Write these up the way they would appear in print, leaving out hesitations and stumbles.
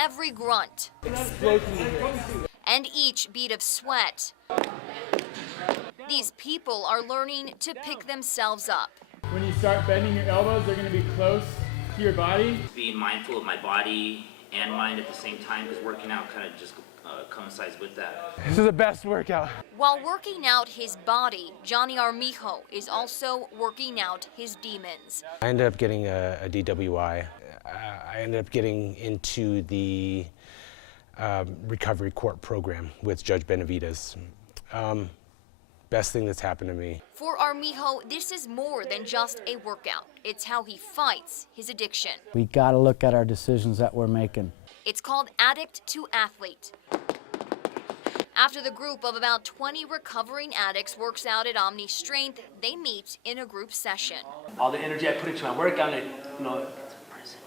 every grunt and each bead of sweat. These people are learning to pick themselves up. When you start bending your elbows, they're going to be close to your body. Being mindful of my body and mind at the same time, because working out kind of just coincides with that. This is the best workout. While working out his body, Johnny Armijo is also working out his demons. I ended up getting a DWI. I ended up getting into the recovery court program with Judge Benavides. Best thing that's happened to me. For Armijo, this is more than just a workout. It's how he fights his addiction. We got to look at our decisions that we're making. It's called Addict to Athlete. After the group of about 20 recovering addicts works out at Omni Strength, they meet in a group session. All the energy I put into my workout, I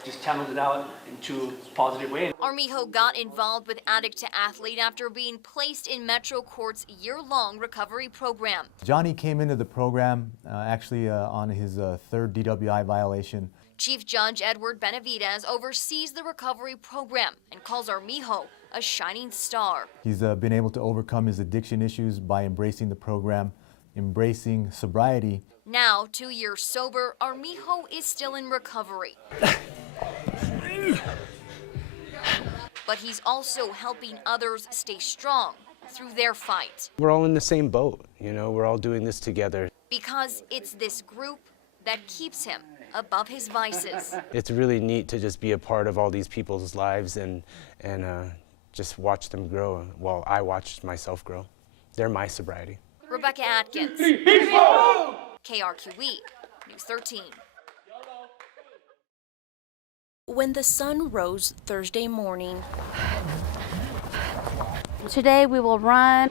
just channeled it out into a positive way. Armijo got involved with Addict to Athlete after being placed in Metro Court's year-long recovery program. Johnny came into the program actually on his third DWI violation. Chief Judge Edward Benavides oversees the recovery program and calls Armijo a shining star. He's been able to overcome his addiction issues by embracing the program, embracing sobriety. Now, 2 years sober, Armijo is still in recovery. But he's also helping others stay strong through their fight. We're all in the same boat, we're all doing this together. Because it's this group that keeps him above his vices. It's really neat to just be a part of all these people's lives and just watch them grow while I watched myself grow. They're my sobriety. Rebecca Atkins, KRQE, News 13. When the sun rose Thursday morning, today we will run,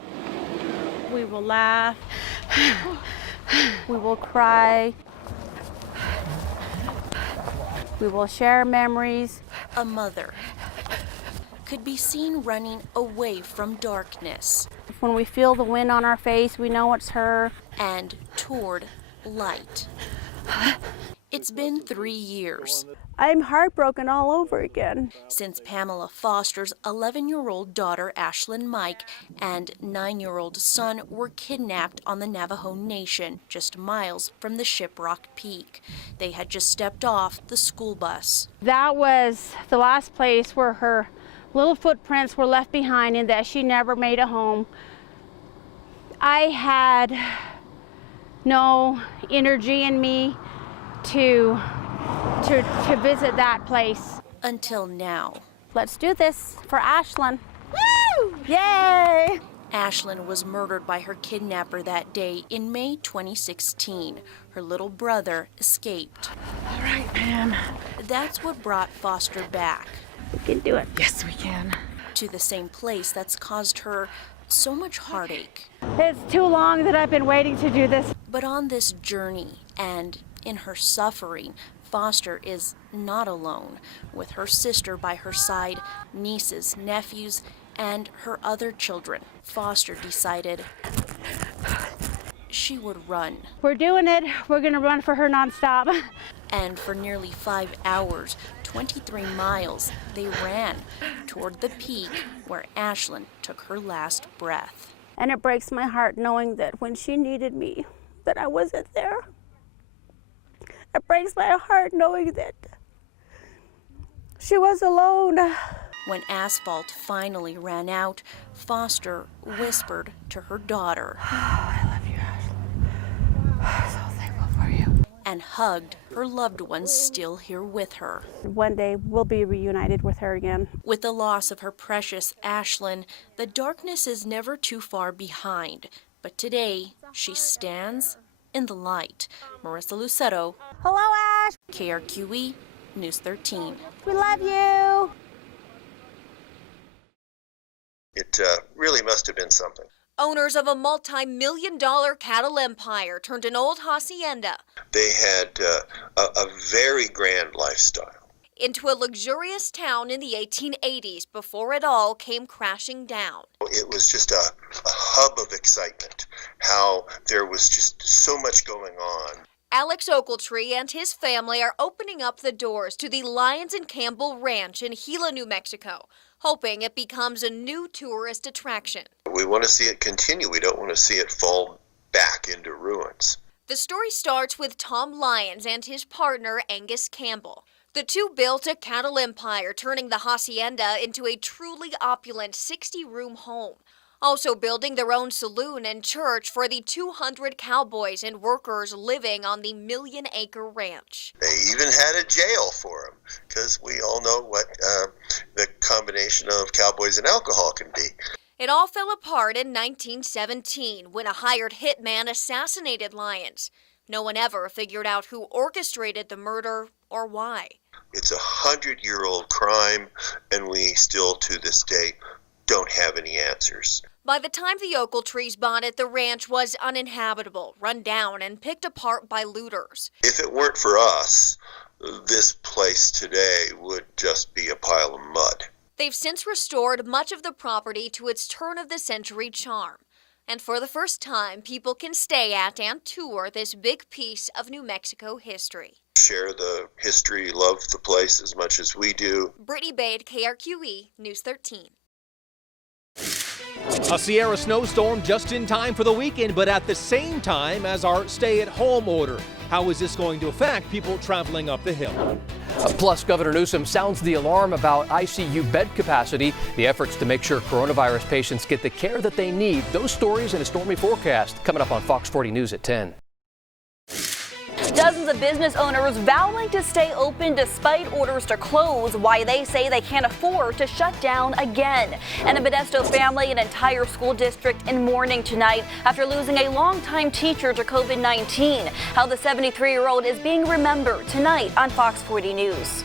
we will laugh, we will cry, we will share memories. A mother could be seen running away from darkness. When we feel the wind on our face, we know it's her. And toward light. It's been 3 years. I'm heartbroken all over again. Since Pamela Foster's 11-year-old daughter, Ashlyn Mike, and 9-year-old son were kidnapped on the Navajo Nation, just miles from the Shiprock Peak. They had just stepped off the school bus. That was the last place where her little footprints were left behind and that she never made a home. I had no energy in me to visit that place. Until now. Let's do this for Ashlyn. Woo! Yay! Ashlyn was murdered by her kidnapper that day in May 2016. Her little brother escaped. All right, Pam. That's what brought Foster back. We can do it. Yes, we can. To the same place that's caused her so much heartache. It's too long that I've been waiting to do this. But on this journey and in her suffering, Foster is not alone. With her sister by her side, nieces, nephews, and her other children, Foster decided she would run. We're doing it. We're going to run for her nonstop. And for nearly 5 hours, 23 miles, they ran toward the peak where Ashlyn took her last breath. And it breaks my heart knowing that when she needed me, that I wasn't there. It breaks my heart knowing that she was alone. When asphalt finally ran out, Foster whispered to her daughter. I love you, Ashlyn. I'm so thankful for you. And hugged her loved ones still here with her. One day we'll be reunited with her again. With the loss of her precious Ashlyn, the darkness is never too far behind. But today, she stands in the light. Marissa Lucero. Hello, Ash. KRQE, News 13. We love you. It really must have been something. Owners of a multi-million-dollar cattle empire turned an old hacienda. They had a very grand lifestyle. Into a luxurious town in the 1880s before it all came crashing down. It was just a hub of excitement, how there was just so much going on. Alex Ogletree and his family are opening up the doors to the Lyons and Campbell Ranch in Gila, New Mexico, hoping it becomes a new tourist attraction. We want to see it continue. We don't want to see it fall back into ruins. The story starts with Tom Lyons and his partner Angus Campbell. The two built a cattle empire, turning the hacienda into a truly opulent 60-room home. Also building their own saloon and church for the 200 cowboys and workers living on the million-acre ranch. They even had a jail for them, because we all know what the combination of cowboys and alcohol can be. It all fell apart in 1917 when a hired hitman assassinated Lyons. No one ever figured out who orchestrated the murder or why. It's a 100-year-old crime, and we still, to this day, don't have any answers. By the time the Ogletrees bought it, the ranch was uninhabitable, run down, and picked apart by looters. If it weren't for us, this place today would just be a pile of mud. They've since restored much of the property to its turn-of-the-century charm. And for the first time, people can stay at and tour this big piece of New Mexico history. Share the history, love the place as much as we do. Brittany Bade, KRQE, News 13. A Sierra snowstorm just in time for the weekend, but at the same time as our stay-at-home order. How is this going to affect people traveling up the hill? Plus, Governor Newsom sounds the alarm about ICU bed capacity, the efforts to make sure coronavirus patients get the care that they need. Those stories and a stormy forecast coming up on Fox 40 News at 10. Dozens of business owners vowing to stay open despite orders to close, why they say they can't afford to shut down again. And a Modesto family, an entire school district in mourning tonight after losing a longtime teacher to COVID-19. How the 73-year-old is being remembered tonight on Fox 40 News.